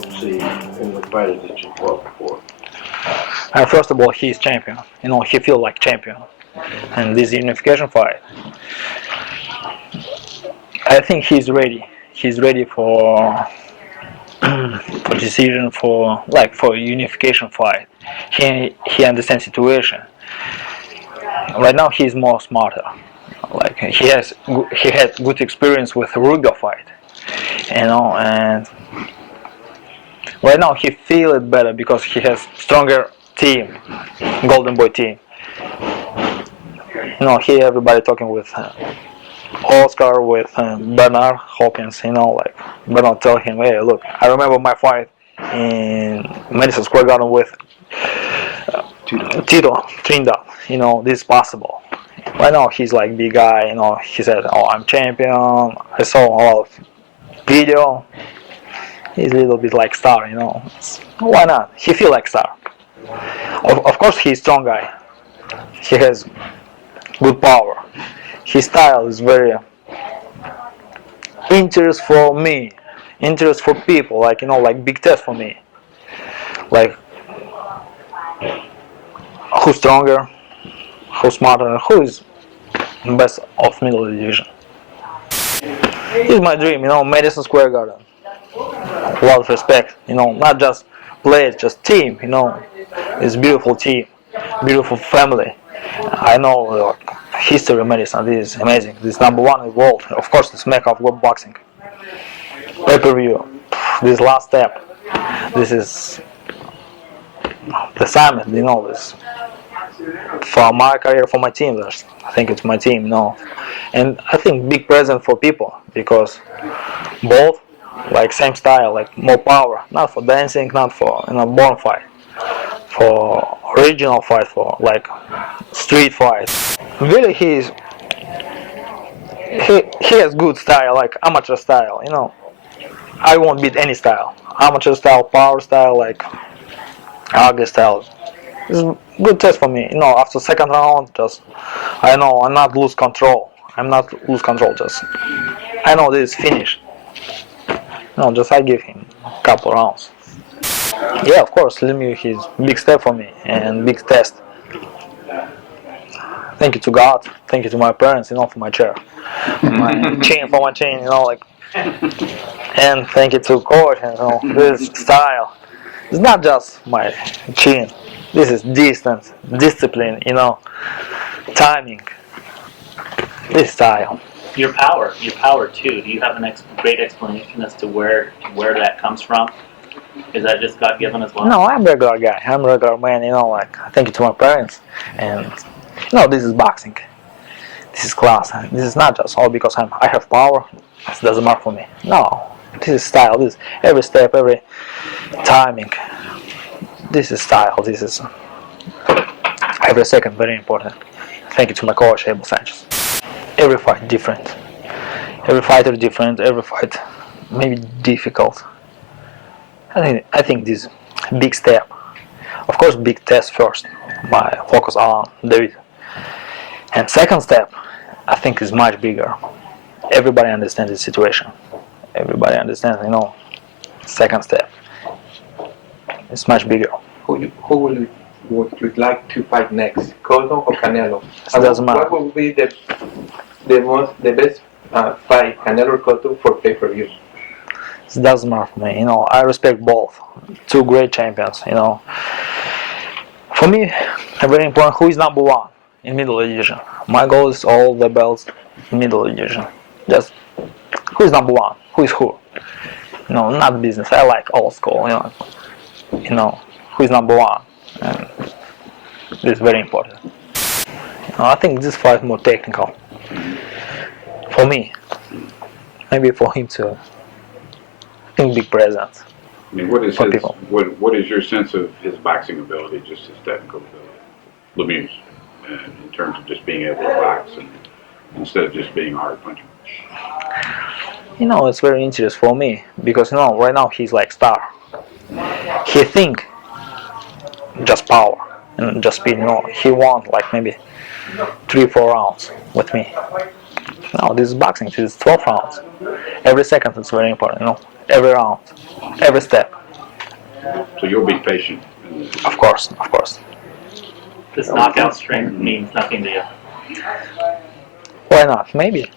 want to see in the fighters that you fought before? First of all, he is champion. He feels like champion. And this unification fight, I think he's ready. He's ready for for decision, for unification fight. He understands situation. Right now he's more smarter. Like he had good experience with Ruga fight, and right now he feel it better because he has stronger team, Golden Boy team. Here everybody talking with Oscar, with Bernard Hopkins. Bernard tell him, hey, look, I remember my fight in Madison Square Garden with Tito Trinidad. This is possible. Right now he's like big guy. He said, oh, I'm champion. I saw a lot of video. He's a little bit like star. Why not? He feel like star. Of course he's strong guy. He has good power. His style is very interest for me, interest for people. Like big test for me. Like who's stronger, who's smarter, who is best of middle division. It's my dream, Madison Square Garden. A lot of respect, not just players, just team, It's beautiful team, beautiful family. I know history of Madison. This is amazing. This is #1 in the world. Of course, it's Mecca of Boxing. Pay-Per-View. This last step. This is the summit. This for my career, for my team. I think it's my team. And I think big present for people because both like same style, like more power. Not for dancing, not for born fight. For original fight, for like street fights. Really, he has good style, like amateur style. I won't beat any style. Amateur style, power style, like ugly style. It's a good test for me. After second round, I know I'm not lose control. Just I know this is finished. I give him a couple rounds. Yeah, of course, Lemieux is big step for me and big test. Thank you to God, thank you to my parents, for my chair, my chain, and thank you to coach, this style. It's not just my chin. This is distance, discipline, timing. This style. Your power too. Do you have a great explanation as to where that comes from? Is that just God given as well? No, I'm a regular guy. I'm a regular man. Thank you to my parents, and this is boxing. This is class. This is not just all because I have power. It doesn't matter for me. No, this is style. This is every step, every timing. This is style. This is every second very important. Thank you to my coach, Abel Sanchez. Every fight different. Every fighter different. Every fight maybe difficult. I think this big step. Of course, big test first. My focus on David. And second step, I think is much bigger. Everybody understands the situation. Everybody understands, second step. It's much bigger. Who would you like to fight next, Cotto or Canelo? It doesn't matter. What will be the best fight, Canelo or Cotto, for pay-per-view? It doesn't matter for me. I respect both. Two great champions. For me, very important. Who is #1 in middle division? My goal is all the belts in middle division. Just who is #1? Who is who? Not business. I like old school. Who is #1? And this is very important. I think this fight is more technical. For me, maybe for him too. I think big presence. I mean, what is for his, people. what is your sense of his boxing ability, just his technical ability, Lemieux, in terms of just being able to box and instead of just being a hard puncher? It's very interesting for me because right now he's like star. He think just power and just speed. He won like maybe 3-4 rounds with me. No, this is boxing. This is 12 rounds. Every second is very important. Every round, every step. So you'll be patient. Of course, of course. This knockout strength means nothing to you. Why not? Maybe.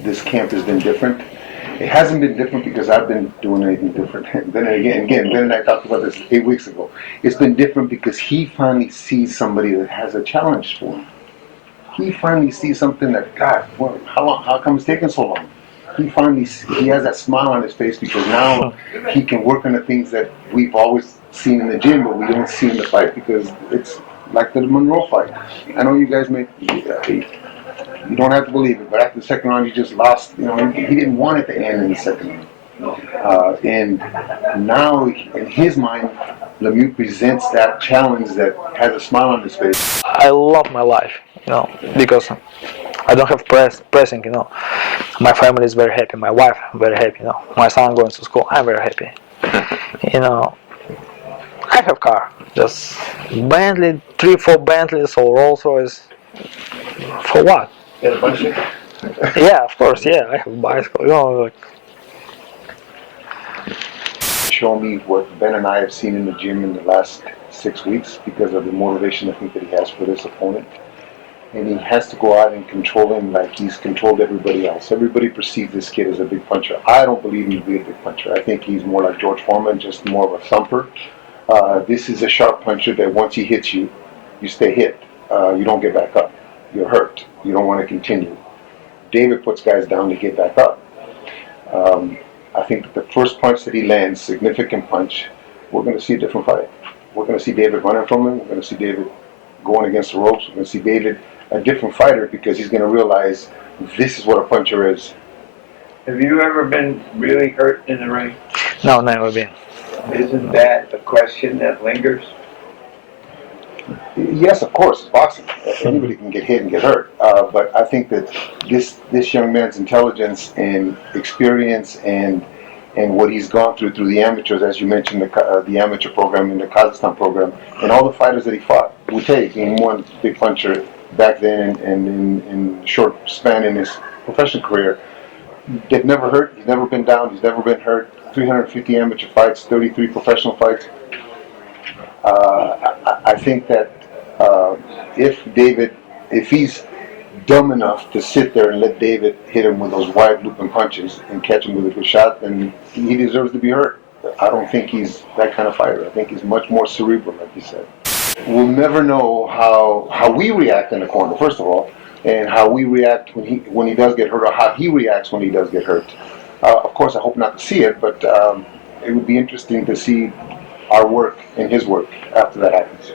This camp has been different. It hasn't been different because I've been doing anything different. Ben and I talked about this 8 weeks ago. It's been different because he finally sees somebody that has a challenge for him. He finally sees something that, God, well, how come it's taking so long? He has that smile on his face because now he can work on the things that we've always seen in the gym, but we don't see in the fight because it's like the Monroe fight. I know you guys you don't have to believe it, but after the second round, he just lost. You know, he didn't want it to end in the second round. And now, in his mind, Lemieux presents that challenge that has a smile on his face. I love my life, you know, because I don't have pressing, you know. My family is very happy, my wife very happy, you know. My son going to school, I'm very happy. You know, I have car, just Bentley, 3-4 Bentleys or Rolls Royce. For what? You had a bunch of Yeah, of course, yeah, I have a bicycle, you know, like. Show me what Ben and I have seen in the gym in the last 6 weeks because of the motivation I think that he has for this opponent. And he has to go out and control him like he's controlled everybody else. Everybody perceives this kid as a big puncher. I don't believe him to be a big puncher. I think he's more like George Foreman, just more of a thumper. This is a sharp puncher that once he hits you, you stay hit. You don't get back up. You're hurt. You don't want to continue. David puts guys down to get back up. I think that the first punch that he lands, significant punch, we're going to see a different fight. We're going to see David running from him. We're going to see David going against the ropes. We're going to see David a different fighter because he's going to realize this is what a puncher is. Have you ever been really hurt in the ring? No, never been. Isn't that a question that lingers? Yes, of course, it's boxing. Anybody can get hit and get hurt. But I think that this young man's intelligence and experience and what he's gone through the amateurs, as you mentioned, the amateur program and the Kazakhstan program, and all the fighters that he fought, Butey being one big puncher back then and in short span in his professional career, they've never hurt. He's never been down. He's never been hurt. 350 amateur fights, 33 professional fights. I think that if he's dumb enough to sit there and let David hit him with those wide looping punches and catch him with a good shot, then he deserves to be hurt. I don't think he's that kind of fighter. I think he's much more cerebral, like you said. We'll never know how we react in the corner, first of all, and how we react when he does get hurt, or how he reacts when he does get hurt. Of course, I hope not to see it, but it would be interesting to see our work and his work after that happens.